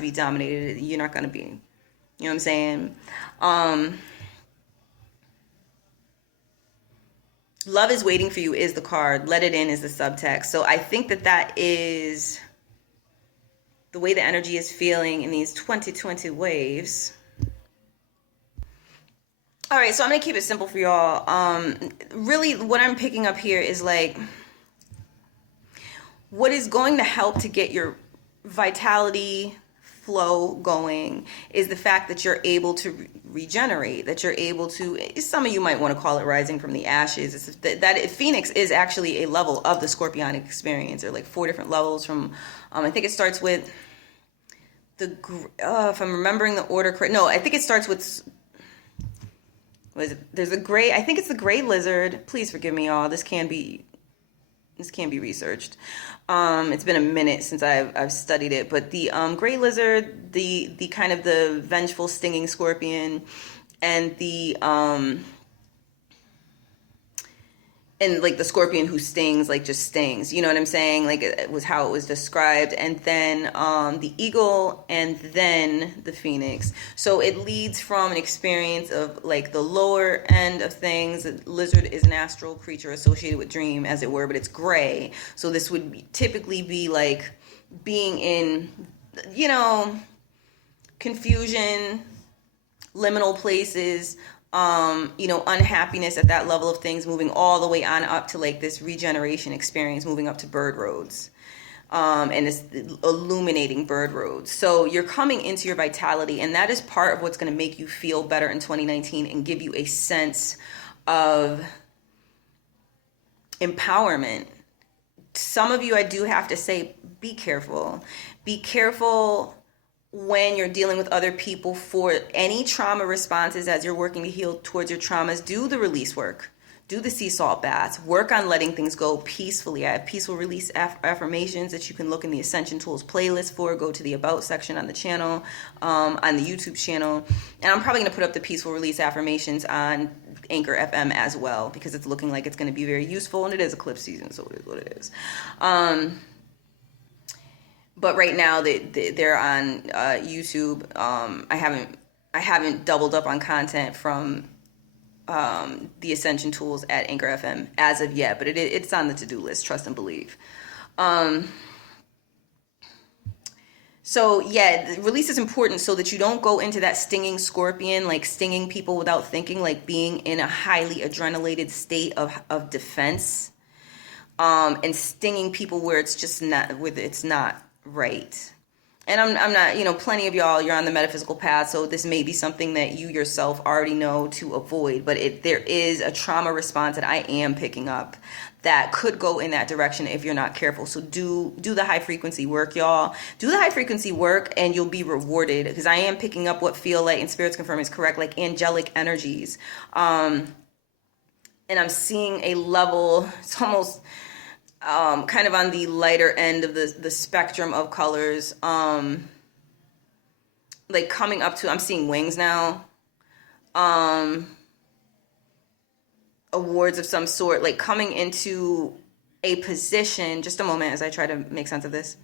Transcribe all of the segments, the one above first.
to be dominated. You're not going to be, you know what I'm saying? Love is waiting for you is the card. Let it in is the subtext. So I think that that is the way the energy is feeling in these 2020 waves. All right, so I'm going to keep it simple for y'all. Really, what I'm picking up here is like, what is going to help to get your vitality flow going is the fact that you're able to regenerate, that you're able to, some of you might want to call it rising from the ashes. It's that Phoenix is actually a level of the Scorpionic experience. There are like 4 different levels from, I think it starts with the, if I'm remembering the order correct, no, I think it starts with, there's a gray, I think it's the gray lizard. Please forgive me, y'all. This can be researched. It's been a minute since I've studied it, but the gray lizard, the kind of the vengeful stinging scorpion, and the and like the scorpion who stings, like just stings, you know what I'm saying? Like it was how it was described. And then the eagle, and then the phoenix. So it leads from an experience of like the lower end of things. The lizard is an astral creature associated with dream, as it were, but it's gray. So this would typically be like being in, you know, confusion, liminal places, you know, unhappiness at that level of things, moving all the way on up to like this regeneration experience, moving up to bird roads, and this illuminating bird roads. So you're coming into your vitality, and that is part of what's going to make you feel better in 2019 and give you a sense of empowerment. Some of you, I do have to say, be careful. Be careful when you're dealing with other people for any trauma responses as you're working to heal towards your traumas. Do the release work. Do the sea salt baths. Work on letting things go peacefully. I have peaceful release affirmations that you can look in the Ascension Tools playlist for. Go to the About section on the channel, on the YouTube channel. And I'm probably going to put up the peaceful release affirmations on Anchor FM as well, because it's looking like it's going to be very useful, and it is eclipse season, so it is what it is. But right now they're on YouTube. I haven't doubled up on content from the Ascension Tools at Anchor FM as of yet, but it's on the to-do list. Trust and believe. So yeah, the release is important so that you don't go into that stinging scorpion, like stinging people without thinking, like being in a highly adrenalated state of defense, and stinging people where it's just not, where it's not right. And I'm not, you know, plenty of y'all, you're on the metaphysical path, so this may be something that you yourself already know to avoid, but there is a trauma response that I am picking up that could go in that direction if you're not careful. So do the high frequency work, y'all. Do the high frequency work and you'll be rewarded, because I am picking up what feel like, and spirits confirm is correct, like angelic energies. And I'm seeing a level, it's almost kind of on the lighter end of the spectrum of colors, like coming up to, I'm seeing wings now, awards of some sort, like coming into a position. Just a moment as I try to make sense of this.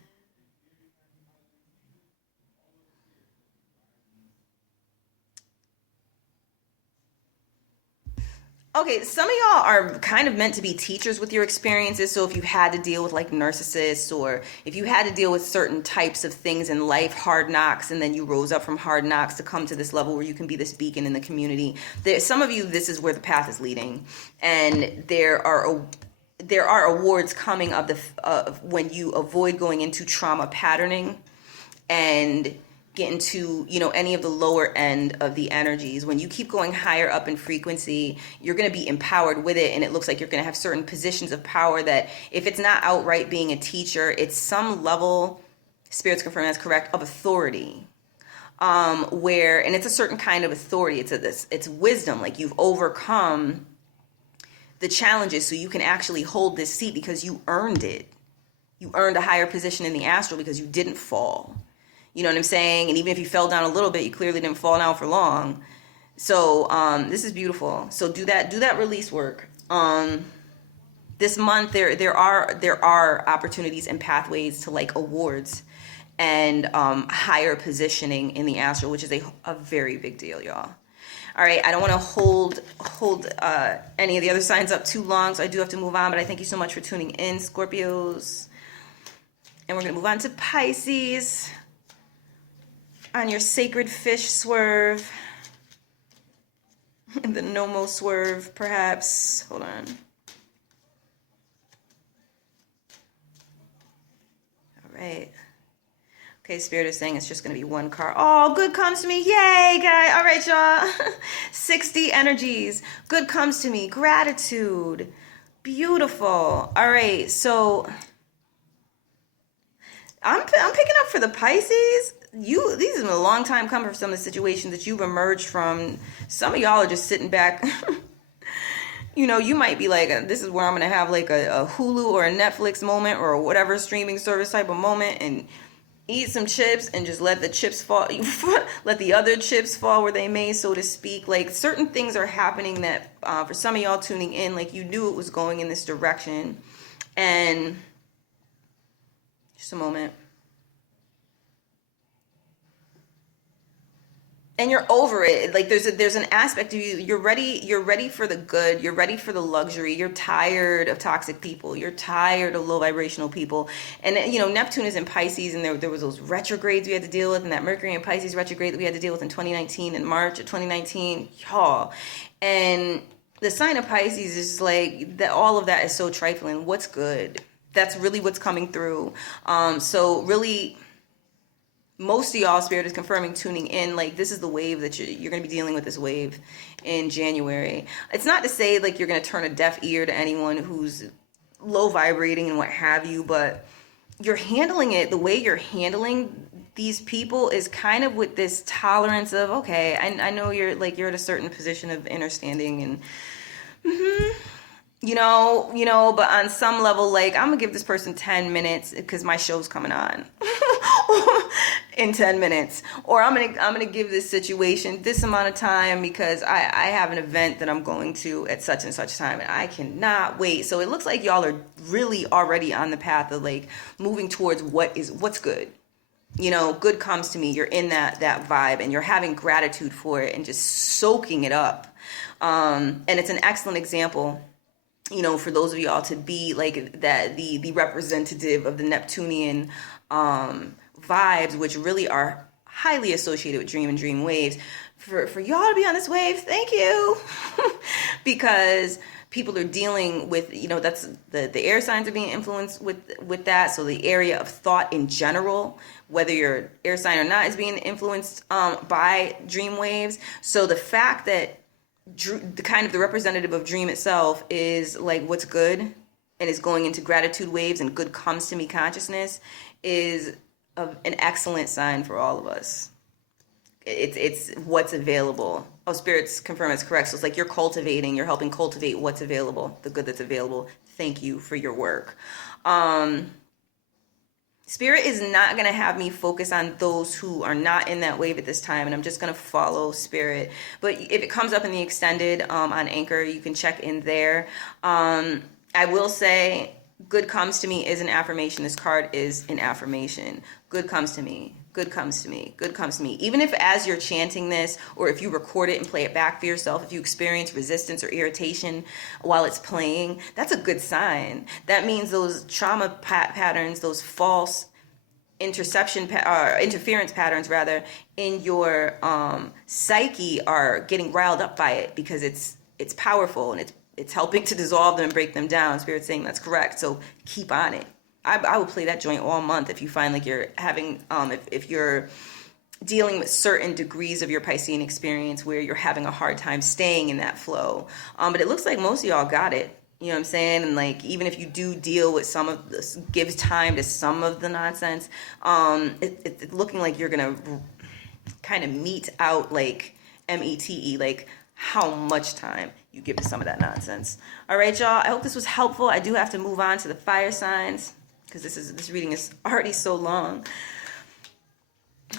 Okay, some of y'all are kind of meant to be teachers with your experiences. So if you had to deal with like narcissists, or if you had to deal with certain types of things in life, hard knocks, and then you rose up from hard knocks to come to this level where you can be this beacon in the community. Some of you, this is where the path is leading. And there are awards coming of when you avoid going into trauma patterning and get into, you know, any of the lower end of the energies. When you keep going higher up in frequency, you're going to be empowered with it, and it looks like you're going to have certain positions of power that, if it's not outright being a teacher, it's some level, spirits confirm that's correct, of authority, where, and it's a certain kind of authority. It's wisdom, like you've overcome the challenges so you can actually hold this seat because you earned it. You earned a higher position in the astral because you didn't fall. You know what I'm saying? And even if you fell down a little bit, you clearly didn't fall down for long. So this is beautiful. So do that release work. This month there are opportunities and pathways to like awards and higher positioning in the astral, which is a very big deal, y'all. All right, I don't want to hold any of the other signs up too long, so I do have to move on, but I thank you so much for tuning in, Scorpios. And we're going to move on to Pisces on your sacred fish swerve. The Nomo swerve, perhaps. Hold on. All right. Okay, Spirit is saying it's just going to be one card. Oh, good comes to me. Yay, guy. All right, y'all. 60 energies. Good comes to me. Gratitude. Beautiful. All right, so I'm picking up for the Pisces. These have been a long time coming for some of the situations that you've emerged from. Some of y'all are just sitting back. You know, you might be like, this is where I'm going to have like a Hulu or a Netflix moment or whatever streaming service type of moment and eat some chips and just let the chips fall, let the other chips fall where they may, so to speak. Like, certain things are happening that for some of y'all tuning in, like you knew it was going in this direction. And just a moment. And you're over it. Like, there's an aspect of you. You're ready for the good. You're ready for the luxury. You're tired of toxic people. You're tired of low vibrational people. And you know, Neptune is in Pisces, and there was those retrogrades we had to deal with, and that Mercury in Pisces retrograde that we had to deal with in 2019, in March of 2019, y'all. And the sign of Pisces is like that. All of that is so trifling. What's good? That's really what's coming through. So really, most of y'all, Spirit is confirming, tuning in, like this is the wave that you're going to be dealing with, this wave in January. It's not to say like you're going to turn a deaf ear to anyone who's low vibrating and what have you, but you're handling it, the way you're handling these people is kind of with this tolerance of, okay, I know you're at a certain position of understanding and you know, but on some level, like, I'm gonna give this person 10 minutes because my show's coming on in 10 minutes, or I'm gonna give this situation this amount of time because I have an event that I'm going to at such and such time and I cannot wait. So it looks like y'all are really already on the path of like moving towards what's good. You know, good comes to me. You're in that vibe and you're having gratitude for it and just soaking it up. And it's an excellent example, you know, for those of y'all to be like that, the representative of the Neptunian vibes, which really are highly associated with dream and dream waves. For y'all to be on this wave, thank you. Because people are dealing with, you know, that's the air signs are being influenced with that. So the area of thought in general, whether you're air sign or not, is being influenced by dream waves. So the fact that the kind of the representative of dream itself is like what's good and is going into gratitude waves and good comes to me consciousness is an excellent sign for all of us. It's what's available. Oh, Spirit's confirm it's correct. So it's like you're helping cultivate what's available, the good that's available. Thank you for your work. Spirit is not going to have me focus on those who are not in that wave at this time, and I'm just going to follow Spirit. But if it comes up in the extended on Anchor, you can check in there. I will say, good comes to me is an affirmation. This card is an affirmation. Good comes to me. Good comes to me. Good comes to me. Even if as you're chanting this, or if you record it and play it back for yourself, if you experience resistance or irritation while it's playing, that's a good sign. That means those trauma patterns, those false interference patterns rather, in your psyche are getting riled up by it because it's powerful and it's helping to dissolve them and break them down. Spirit's saying that's correct. So keep on it. I would play that joint all month if you find like you're having, if you're dealing with certain degrees of your Piscean experience where you're having a hard time staying in that flow. But it looks like most of y'all got it. You know what I'm saying? And like, even if you do deal with some of this, gives time to some of the nonsense, it's looking like you're going to kind of mete out like METE, like how much time you give to some of that nonsense. All right, y'all. I hope this was helpful. I do have to move on to the fire signs because this reading is already so long.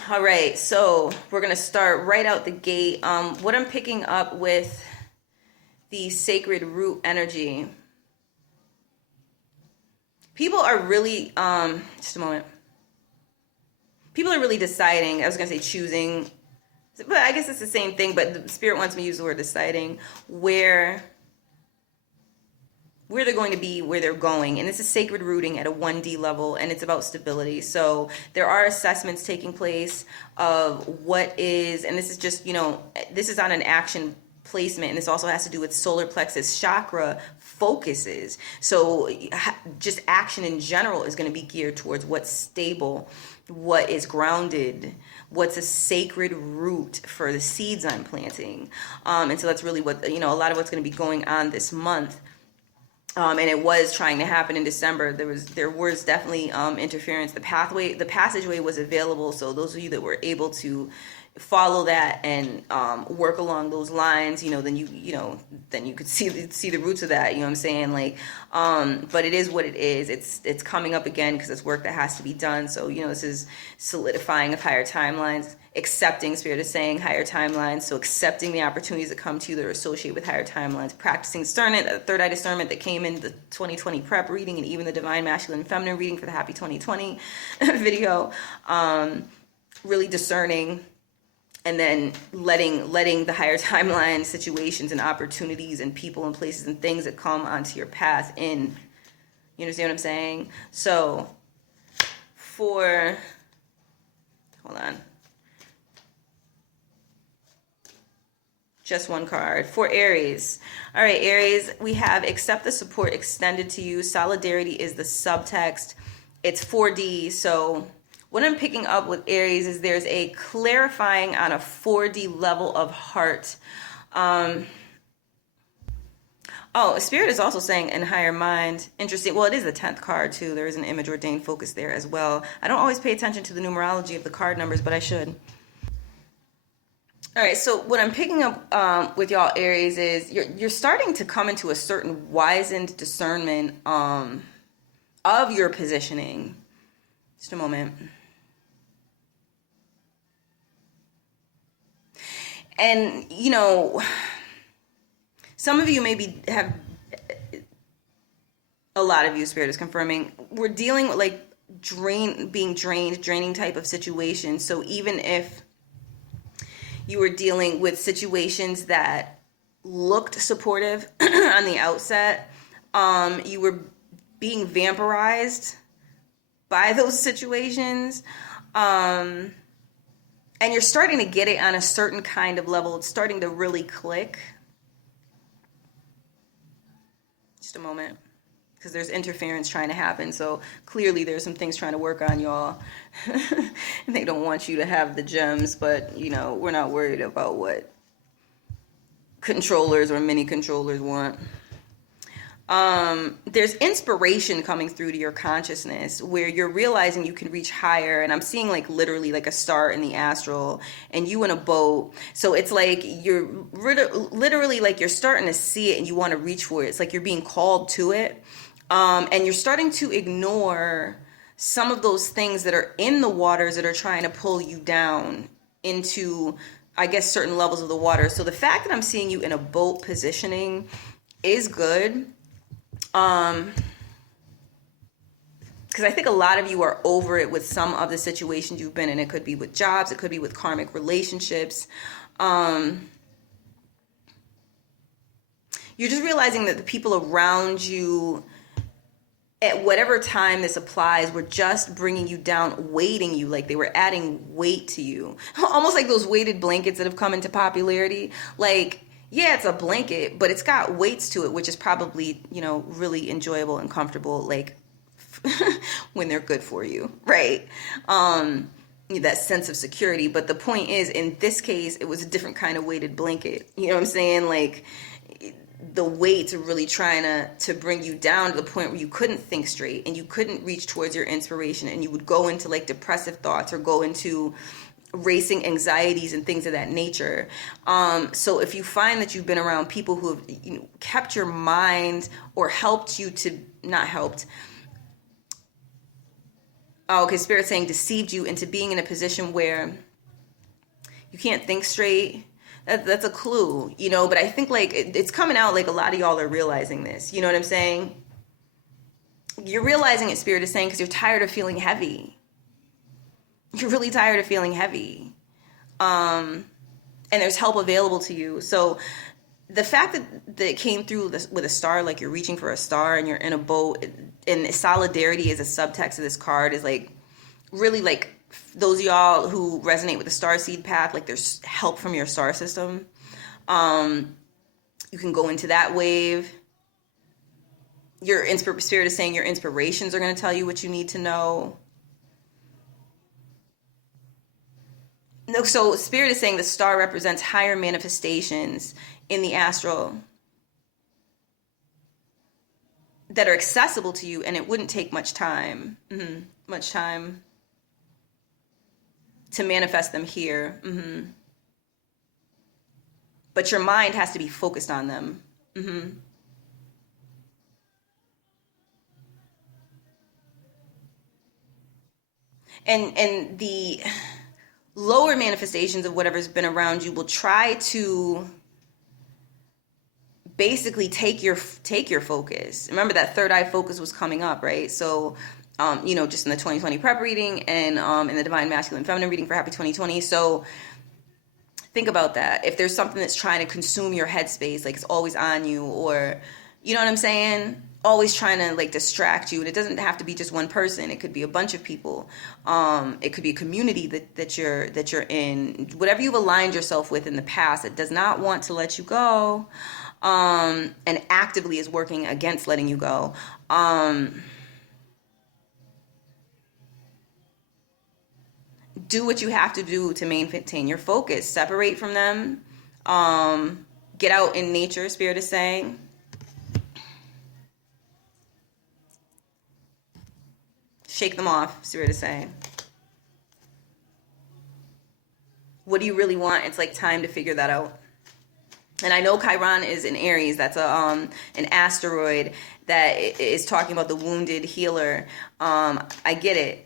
All right, so we're gonna start right out the gate. What I'm picking up with the sacred root energy. People are really just a moment. people are really deciding. I was going to say choosing, but I guess it's the same thing, but the Spirit wants me to use the word deciding, where they're going to be, where they're going. And this is sacred rooting at a 1D level, and it's about stability. So there are assessments taking place of what is, and this is just, this is on an action placement, and this also has to do with solar plexus chakra focuses. So just action in general is going to be geared towards what's stable, what is grounded, what's a sacred root for the seeds I'm planting. And so that's really what, a lot of what's going to be going on this month. And it was trying to happen in December. There was definitely interference. The passageway was available. So those of you that were able to follow that and work along those lines, then you could see the roots of that. You know what I'm saying? But it is what it is. It's coming up again because it's work that has to be done. So this is solidifying of higher timelines, accepting, Spirit is saying, higher timelines. So accepting the opportunities that come to you that are associated with higher timelines, practicing discernment, third eye discernment that came in the 2020 prep reading, and even the divine masculine and feminine reading for the happy 2020 video. Really discerning. And then letting the higher timeline situations and opportunities and people and places and things that come onto your path in. You understand what I'm saying? So hold on. Just one card. For Aries. All right, Aries, we have accept the support extended to you. Solidarity is the subtext. It's 4D, so what I'm picking up with Aries is there's a clarifying on a 4D level of heart. Spirit is also saying in higher mind. Interesting. Well, it is the 10th card too. There is an image ordained focus there as well. I don't always pay attention to the numerology of the card numbers, but I should. All right, so what I'm picking up with y'all Aries is you're starting to come into a certain wizened discernment of your positioning. Just a moment. And, some of you maybe have, a lot of you, Spirit is confirming, we're dealing with draining type of situations. So even if you were dealing with situations that looked supportive on the outset, you were being vampirized by those situations, and you're starting to get it on a certain kind of level. It's starting to really click. Just a moment, because there's interference trying to happen. So clearly there's some things trying to work on y'all. They don't want you to have the gems, but we're not worried about what controllers or mini controllers want. There's inspiration coming through to your consciousness where you're realizing you can reach higher, and I'm seeing literally a star in the astral and you in a boat. So it's like you're literally you're starting to see it and you want to reach for it. It's like you're being called to it, and you're starting to ignore some of those things that are in the waters that are trying to pull you down into, I guess, certain levels of the water. So the fact that I'm seeing you in a boat positioning is good. Because I think a lot of you are over it with some of the situations you've been in. It could be with jobs. It could be with karmic relationships. You're just realizing that the people around you, at whatever time this applies, were just bringing you down, weighting you, like they were adding weight to you. Almost like those weighted blankets that have come into popularity. Yeah, it's a blanket, but it's got weights to it, which is probably, really enjoyable and comfortable, when they're good for you, right? That sense of security. But the point is, in this case, it was a different kind of weighted blanket. You know what I'm saying? The weights are really trying to bring you down to the point where you couldn't think straight and you couldn't reach towards your inspiration, and you would go into depressive thoughts or go into racing anxieties and things of that nature. So if you find that you've been around people who have kept your mind or helped you to, not helped, Spirit's saying deceived you into being in a position where you can't think straight, that's a clue, but I think it's coming out a lot of y'all are realizing this, you know what I'm saying? You're realizing it, Spirit is saying, because you're tired of feeling heavy. You're really tired of feeling heavy. And there's help available to you. So the fact that it came through this, with a star, like you're reaching for a star and you're in a boat, and solidarity is a subtext of this card, is like really like those of y'all who resonate with the star seed path, like there's help from your star system. You can go into that wave. Your spirit is saying your inspirations are going to tell you what you need to know. No, so spirit is saying the star represents higher manifestations in the astral that are accessible to you, and it wouldn't take much time, much time to manifest them here. But your mind has to be focused on them. And the lower manifestations of whatever's been around you will try to basically take your focus. Remember that third eye focus was coming up, right? So just in the 2020 prep reading and in the Divine Masculine Feminine reading for Happy 2020. So think about that. If there's something that's trying to consume your headspace, like it's always on you, or you know what I'm saying? Always trying to like distract you. And it doesn't have to be just one person. It could be a bunch of people. It could be a community that you're in. Whatever you've aligned yourself with in the past, it does not want to let you go. And actively is working against letting you go. Do what you have to do to maintain your focus. Separate from them. Get out in nature, Spirit is saying. Shake them off, Spirit is saying. What do you really want? It's like time to figure that out. And I know Chiron is in Aries. That's an asteroid that is talking about the wounded healer. I get it.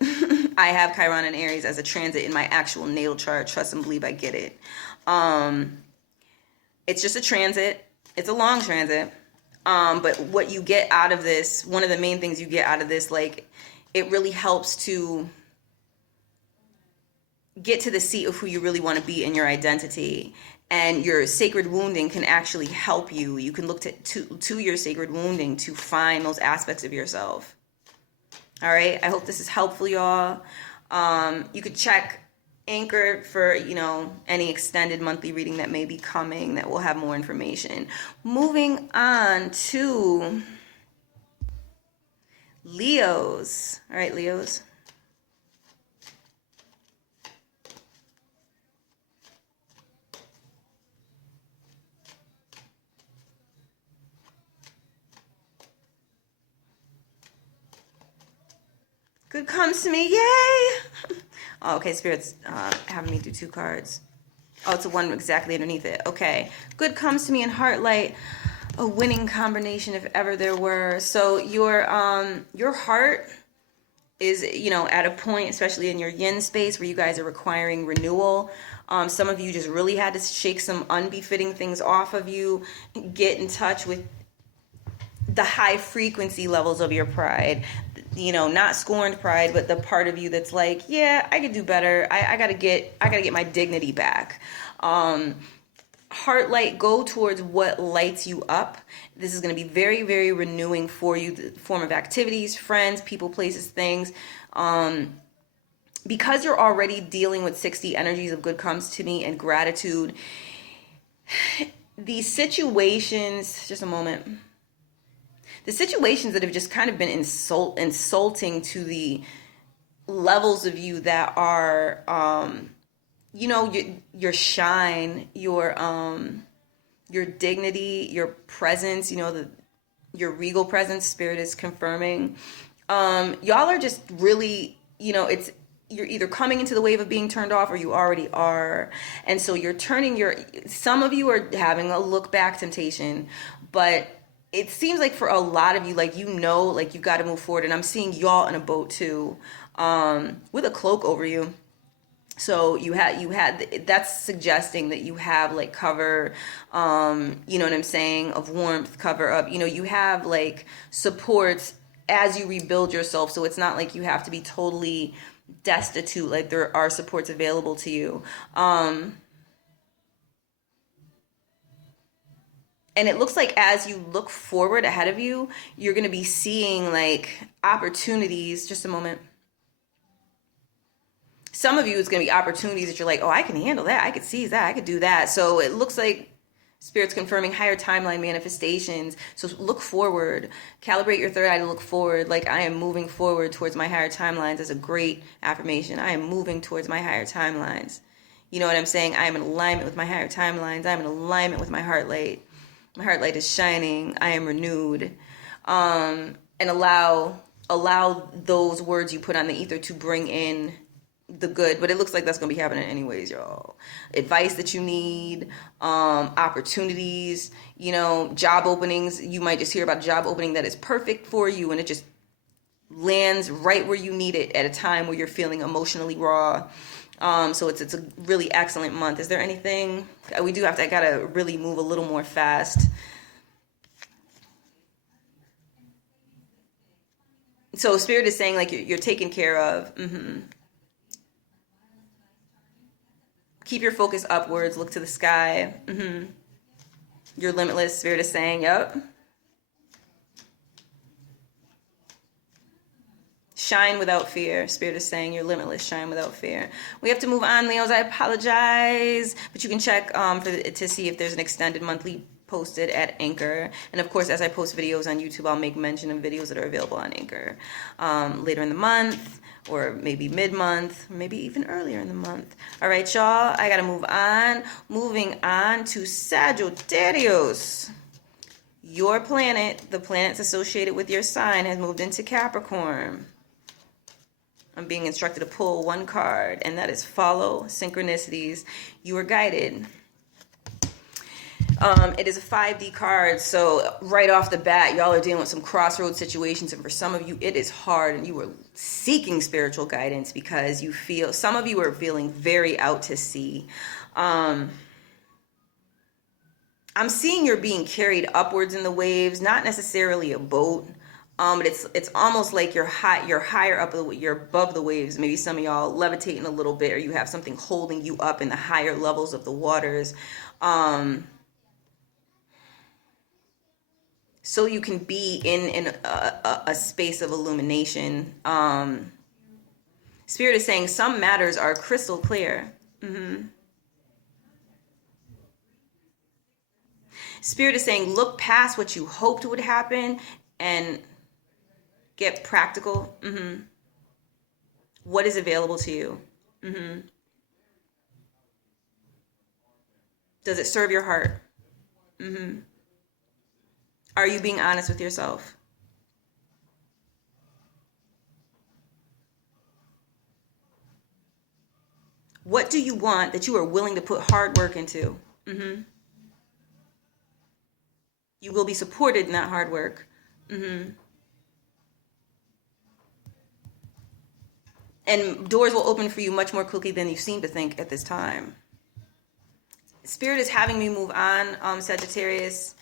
I have Chiron in Aries as a transit in my actual natal chart. Trust and believe I get it. It's just a transit. It's a long transit. But what you get out of this, one of the main things you get out of this, like, it really helps to get to the seat of who you really want to be in your identity. And your sacred wounding can actually help you. You can look to your sacred wounding to find those aspects of yourself. All right. I hope this is helpful, y'all. You could check Anchor for, any extended monthly reading that may be coming that will have more information. Moving on to Leos. All right, Leos. Good comes to me, yay! Oh, okay, Spirit's having me do 2 cards. Oh, it's a 1 exactly underneath it. Okay, good comes to me in Heartlight, a winning combination if ever there were. So your heart is, at a point, especially in your yin space, where you guys are requiring renewal. Some of you just really had to shake some unbefitting things off of you, get in touch with the high frequency levels of your pride, not scorned pride, but the part of you that's like, yeah, I could do better. I gotta get my dignity back. Heartlight, go towards what lights you up. This is going to be very, very renewing for you. The form of activities, friends, people, places, things. Because you're already dealing with 60 energies of good comes to me and gratitude. These situations, just a moment. The situations that have just kind of been insulting to the levels of you that are, your shine, your dignity, your presence, your regal presence, Spirit is confirming. Y'all are just really, you're either coming into the wave of being turned off or you already are. And so you're some of you are having a look back temptation, but it seems like for a lot of you, like, you've got to move forward. And I'm seeing y'all in a boat too, with a cloak over you. So you had, that's suggesting that you have like cover, you know what I'm saying, of warmth, cover up, you have like supports as you rebuild yourself. So it's not like you have to be totally destitute, like there are supports available to you. And it looks like as you look forward ahead of you, you're going to be seeing like opportunities. Just a moment. Some of you, it's going to be opportunities that you're like, oh, I can handle that. I could seize that. I could do that. So it looks like Spirit's confirming higher timeline manifestations. So look forward. Calibrate your third eye to look forward. Like, I am moving forward towards my higher timelines. That's a great affirmation. I am moving towards my higher timelines. You know what I'm saying? I am in alignment with my higher timelines. I am in alignment with my heart light. My heart light is shining. I am renewed. And allow those words you put on the ether to bring in the good. But it looks like that's going to be happening anyways, y'all. Advice that you need, opportunities, you know, job openings. You might just hear about a job opening that is perfect for you, and it just lands right where you need it at a time where you're feeling emotionally raw. So it's a really excellent month. Is there anything I gotta really move a little more fast. So Spirit is saying like you're taken care of. Keep your focus upwards. Look to the sky. You're limitless. Spirit is saying, yep. Shine without fear. Spirit is saying you're limitless. Shine without fear. We have to move on, Leos. I apologize. But you can check to see if there's an extended monthly posted at Anchor. And of course, as I post videos on YouTube, I'll make mention of videos that are available on Anchor later in the month, or maybe mid-month, maybe even earlier in the month. All right, y'all. I got to move on. Moving on to Sagittarius. Your planet, the planets associated with your sign, has moved into Capricorn. I'm being instructed to pull one card, and that is Follow Synchronicities. You are guided. It is a 5D card, so right off the bat, y'all are dealing with some crossroads situations, and for some of you, it is hard, and you are seeking spiritual guidance because some of you are feeling very out to sea. I'm seeing you're being carried upwards in the waves, not necessarily a boat. But it's almost like you're higher up, you're above the waves. Maybe some of y'all levitating a little bit, or you have something holding you up in the higher levels of the waters. So you can be in a space of illumination. Spirit is saying some matters are crystal clear. Spirit is saying look past what you hoped would happen and get practical. What is available to you? Does it serve your heart? Are you being honest with yourself? What do you want that you are willing to put hard work into? You will be supported in that hard work. And doors will open for you much more quickly than you seem to think at this time. Spirit is having me move on, Sagittarius.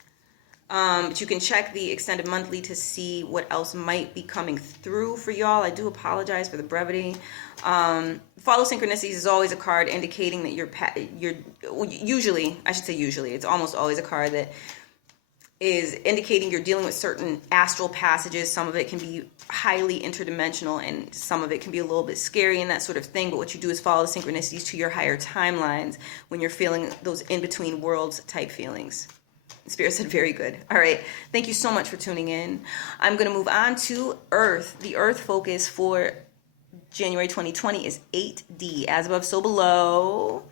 But you can check the extended monthly to see what else might be coming through for y'all. I do apologize for the brevity. Follow Synchronicities is always a card indicating that it's almost always a card that is indicating you're dealing with certain astral passages. Some of it can be highly interdimensional, and some of it can be a little bit scary and that sort of thing. But what you do is follow the synchronicities to your higher timelines when you're feeling those in-between worlds type feelings. Spirit said very good. All right. Thank you so much for tuning in. I'm going to move on to Earth. The Earth focus for January 2020 is 8D. As above, so below.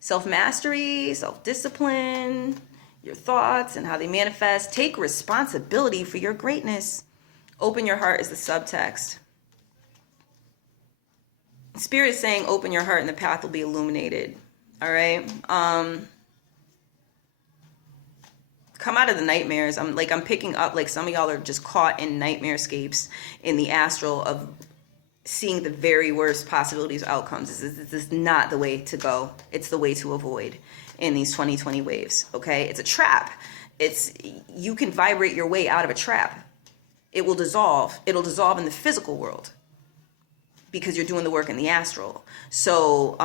Self-mastery, self-discipline, your thoughts and how they manifest. Take responsibility for your greatness. Open your heart is the subtext. Spirit is saying open your heart and the path will be illuminated. All right. Come out of the nightmares. I'm picking up like some of y'all are just caught in nightmarescapes in the astral of seeing the very worst possibilities of outcomes. This is not the way to go. It's the way to avoid in these 2020 waves. Okay. It's a trap. You can vibrate your way out of a trap. It will dissolve. It'll dissolve in the physical world. because you're doing the work in the astral. So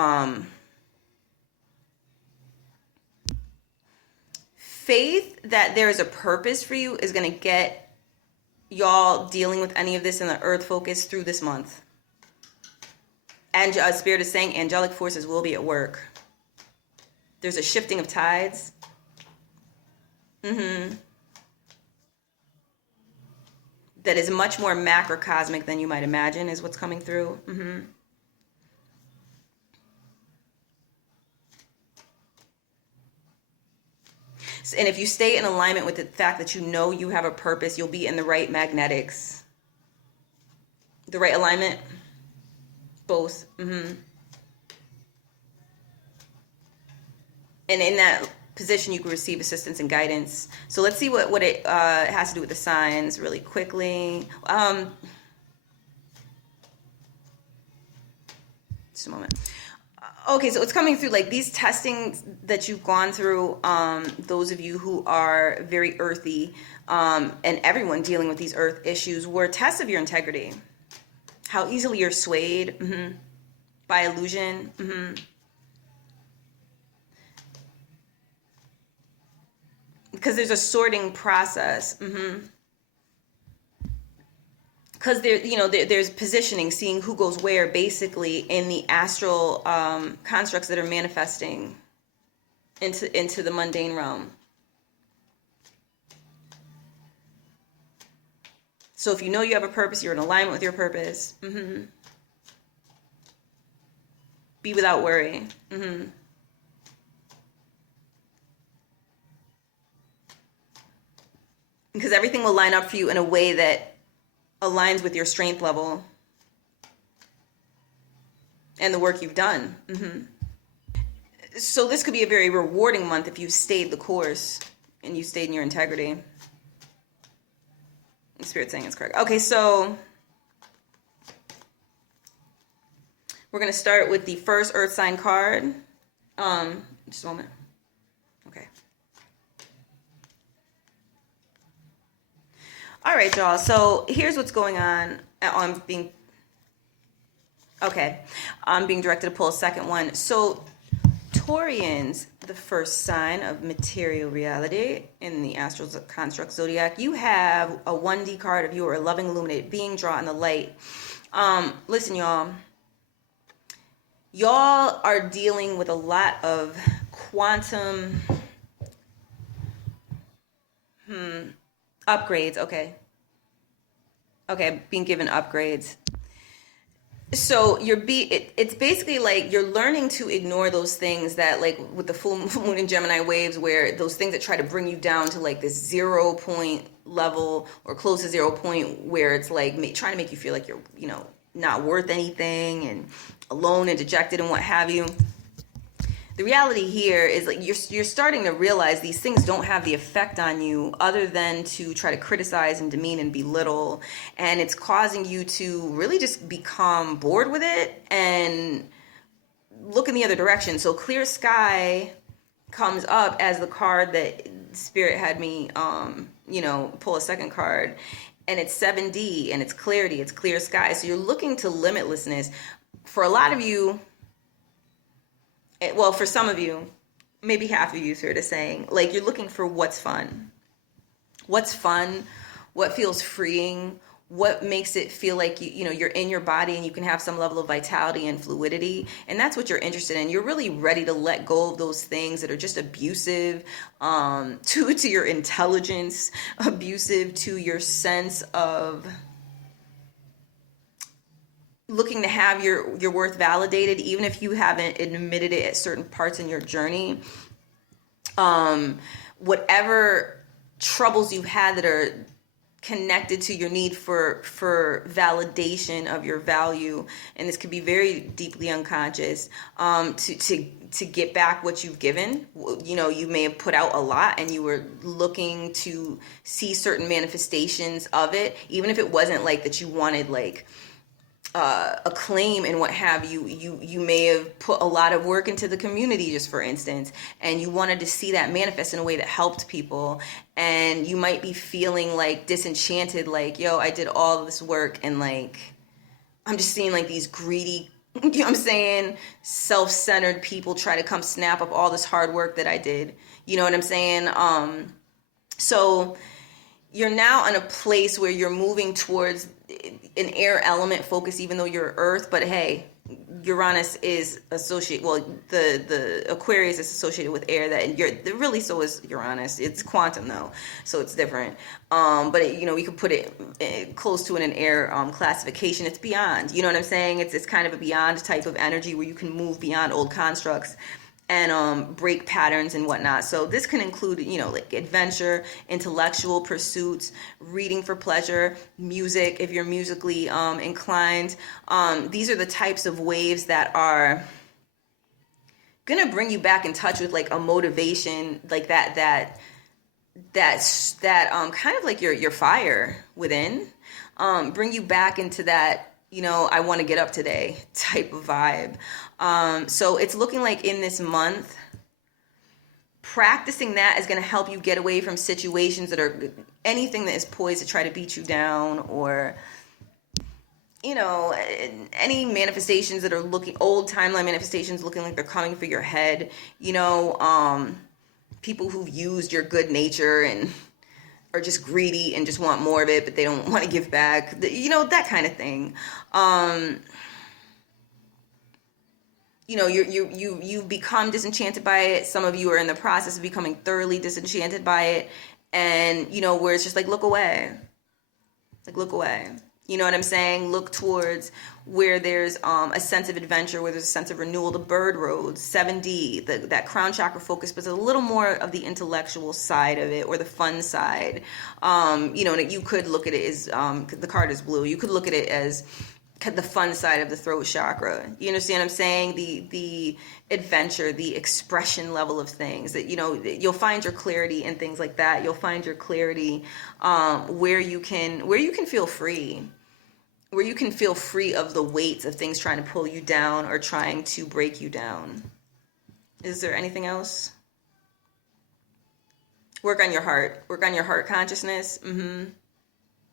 faith that there is a purpose for you is going to get y'all dealing with any of this in the earth focus through this month. And Spirit is saying angelic forces will be at work. There's a shifting of tides. That is much more macrocosmic than you might imagine is what's coming through. And if you stay in alignment with the fact that you know you have a purpose, you'll be in the right magnetics. The right alignment. Both. And in that position, you can receive assistance and guidance. So let's see what it has to do with the signs really quickly. Just a moment. Okay, so it's coming through like these testings that you've gone through, those of you who are very earthy, and everyone dealing with these earth issues were tests of your integrity. How easily you're swayed by illusion. Because there's a sorting process. Because there's positioning, seeing who goes where, basically in the astral constructs that are manifesting into the mundane realm. So if you know you have a purpose, you're in alignment with your purpose. Be without worry. Because everything will line up for you in a way that aligns with your strength level and the work you've done. So this could be a very rewarding month if you stayed the course and you stayed in your integrity. The Spirit's saying it's correct. Okay, so we're going to start with the first earth sign card. Just a moment. Okay. All right, y'all. So here's what's going on. I'm being directed to pull a second one. So Taurians, the first sign of material reality in the astral construct zodiac, you have a 1D card of you are a loving illuminated being, draw in the light. Listen, y'all. Y'all are dealing with a lot of quantum upgrades. Okay, being given upgrades. So it's basically like you're learning to ignore those things that, like with the full moon and Gemini waves, where those things that try to bring you down to like this 0 point level or close to 0 point, where it's like trying to make you feel like you're, not worth anything and alone and dejected and what have you. The reality here is like you're starting to realize these things don't have the effect on you other than to try to criticize and demean and belittle, and it's causing you to really just become bored with it and look in the other direction. So clear sky comes up as the card that Spirit had me pull a second card, and it's 7D and it's clarity, it's clear sky. So you're looking to limitlessness. For a lot of you, well, for some of you, maybe half of you, sort of saying, like, you're looking for what's fun, what feels freeing, what makes it feel like you're in your body and you can have some level of vitality and fluidity, and that's what you're interested in. You're really ready to let go of those things that are just abusive to your intelligence, abusive to your sense of looking to have your worth validated, even if you haven't admitted it at certain parts in your journey. Whatever troubles you've had that are connected to your need for validation of your value, and this could be very deeply unconscious, to get back what you've given. You may have put out a lot and you were looking to see certain manifestations of it, even if it wasn't like that you wanted like acclaim and what have you. You may have put a lot of work into the community, just for instance, and you wanted to see that manifest in a way that helped people, and you might be feeling like disenchanted, like, yo, I did all this work and like I'm just seeing like these greedy, you know what I'm saying, self-centered people try to come snap up all this hard work that I did. You know what I'm saying? So you're now in a place where you're moving towards an air element focus, even though you're Earth. But hey, Uranus is associated. Well, the Aquarius is associated with air. Really, so is Uranus. It's quantum though, so it's different. But we could put it close to an air classification. It's beyond. You know what I'm saying? It's kind of a beyond type of energy where you can move beyond old constructs and break patterns and whatnot. So this can include, like adventure, intellectual pursuits, reading for pleasure, music, if you're musically inclined. These are the types of waves that are gonna bring you back in touch with like a motivation, like that kind of like your fire within. Bring you back into that, I want to get up today type of vibe. So it's looking like in this month, practicing that is going to help you get away from situations that are anything that is poised to try to beat you down, or, any manifestations that are old timeline manifestations looking like they're coming for your head, people who've used your good nature and are just greedy and just want more of it, but they don't want to give back, that kind of thing. You've become disenchanted by it. Some of you are in the process of becoming thoroughly disenchanted by it, and where it's just like, look away. You know what I'm saying? Look towards where there's a sense of adventure, where there's a sense of renewal. The bird roads, 7D, that crown chakra focus, but it's a little more of the intellectual side of it, or the fun side. And you could look at it as, the card is blue, you could look at it as the fun side of the throat chakra. You understand what I'm saying? The adventure, the expression level of things that, you'll find your clarity in things like that. You'll find your clarity where you can feel free. Where you can feel free of the weights of things trying to pull you down or trying to break you down. Is there anything else? Work on your heart. Work on your heart consciousness.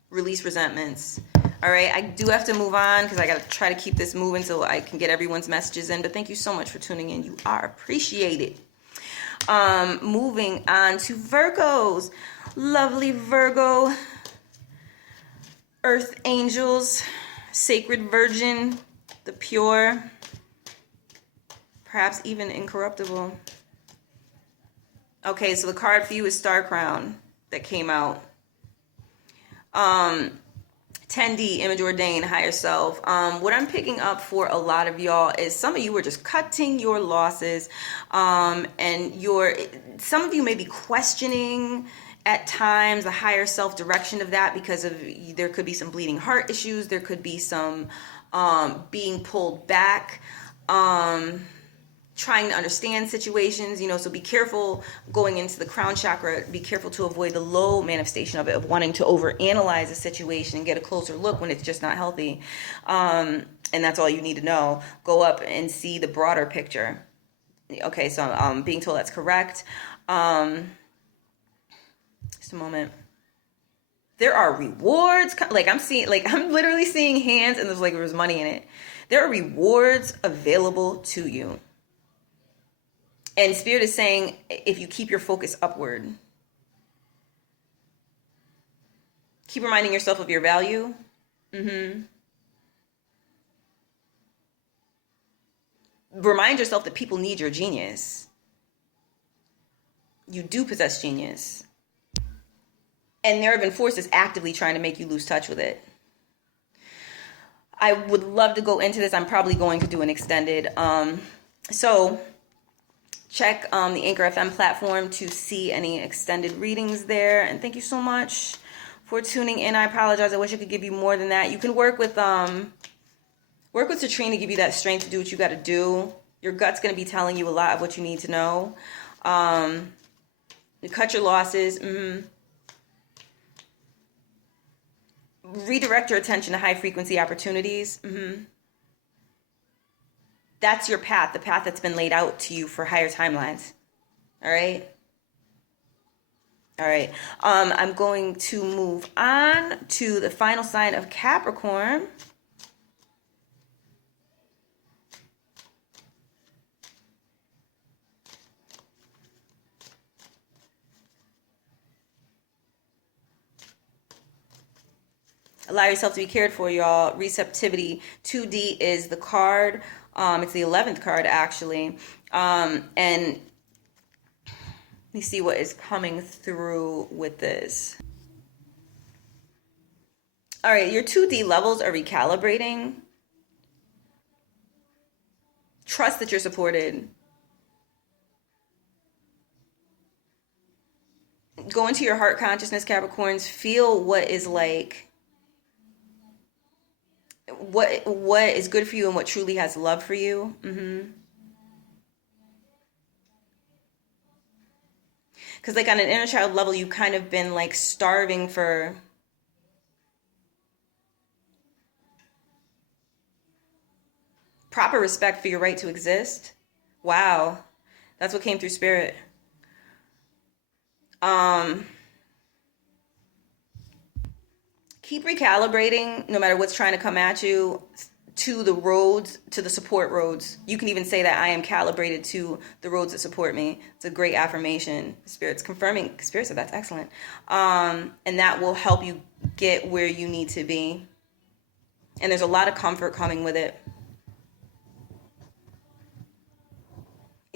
Release resentments. All right, I do have to move on because I got to try to keep this moving so I can get everyone's messages in. But thank you so much for tuning in. You are appreciated. Moving on to Virgos. Lovely Virgo. Earth angels, sacred virgin, the pure, perhaps even incorruptible. Okay, so the card for you is Star Crown that came out. 10D, image ordained, higher self. What I'm picking up for a lot of y'all is some of you are just cutting your losses, and some of you may be questioning at times the higher self direction of that, because there could be some bleeding heart issues. There could be some being pulled back, trying to understand situations, so be careful going into the crown chakra. Be careful to avoid the low manifestation of it, of wanting to overanalyze a situation and get a closer look when it's just not healthy. And that's all you need to know. Go up and see the broader picture. Okay, so I'm being told that's correct. Just a moment. There are rewards. I'm literally seeing hands, and there's money in it. There are rewards available to you. And Spirit is saying, if you keep your focus upward, keep reminding yourself of your value. Remind yourself that people need your genius. You do possess genius. And there have been forces actively trying to make you lose touch with it. I would love to go into this. I'm probably going to do an extended. So check the Anchor FM platform to see any extended readings there. And thank you so much for tuning in. I apologize. I wish I could give you more than that. You can work with Citrine to give you that strength to do what you got to do. Your gut's going to be telling you a lot of what you need to know. You cut your losses. Redirect your attention to high frequency opportunities. That's your path, the path that's been laid out to you for higher timelines. All right. I'm going to move on to the final sign of Capricorn. Allow yourself to be cared for, y'all. Receptivity. 2D is the card. It's the 11th card, actually. And let me see what is coming through with this. All right, your 2D levels are recalibrating. Trust that you're supported. Go into your heart consciousness, Capricorns. Feel what is like, what is good for you and what truly has love for you. Because like on an inner child level, you kind of been like starving for proper respect for your right to exist. Wow. That's what came through spirit. Keep recalibrating no matter what's trying to come at you, to the roads, to the support roads. You can even say that I am calibrated to the roads that support me. It's a great affirmation. Spirit's confirming. Spirit said that's excellent. And that will help you get where you need to be. And there's a lot of comfort coming with it.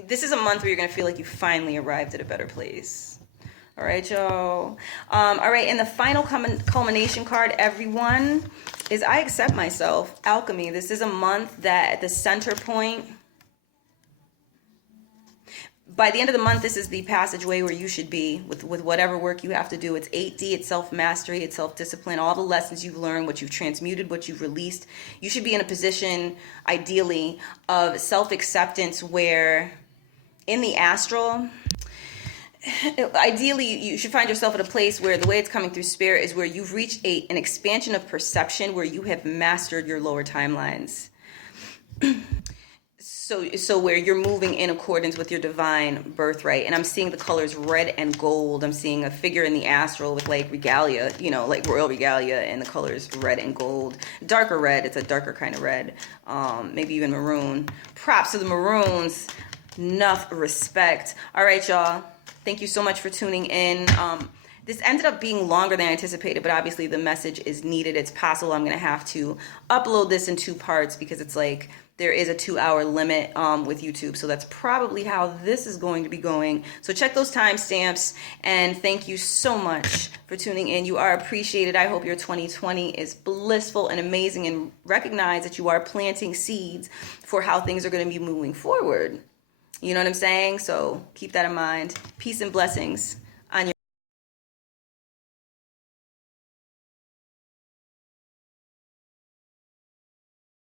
This is a month where you're going to feel like you finally arrived at a better place. All right, y'all. All right, and the final culmination card, everyone, is I accept myself. Alchemy. This is a month that at the center point, by the end of the month, this is the passageway where you should be with whatever work you have to do. It's 8D, it's self-mastery, it's self-discipline, all the lessons you've learned, what you've transmuted, what you've released. You should be in a position, ideally, of self-acceptance where in the astral, ideally, you should find yourself at a place where the way it's coming through spirit is where you've reached an expansion of perception where you have mastered your lower timelines. So where you're moving in accordance with your divine birthright. And I'm seeing the colors red and gold. I'm seeing a figure in the astral with like regalia, you know, like royal regalia, and the colors red and gold. Darker red. It's a darker kind of red. Maybe even maroon. Props to the maroons. Enough respect. All right, y'all. Thank you so much for tuning in. This ended up being longer than I anticipated, but obviously the message is needed. It's possible I'm going to have to upload this in 2 parts because it's like there is a 2-hour limit with YouTube. So that's probably how this is going to be going. So check those timestamps, and thank you so much for tuning in. You are appreciated. I hope your 2020 is blissful and amazing, and recognize that you are planting seeds for how things are going to be moving forward. You know what I'm saying? So keep that in mind. Peace and blessings.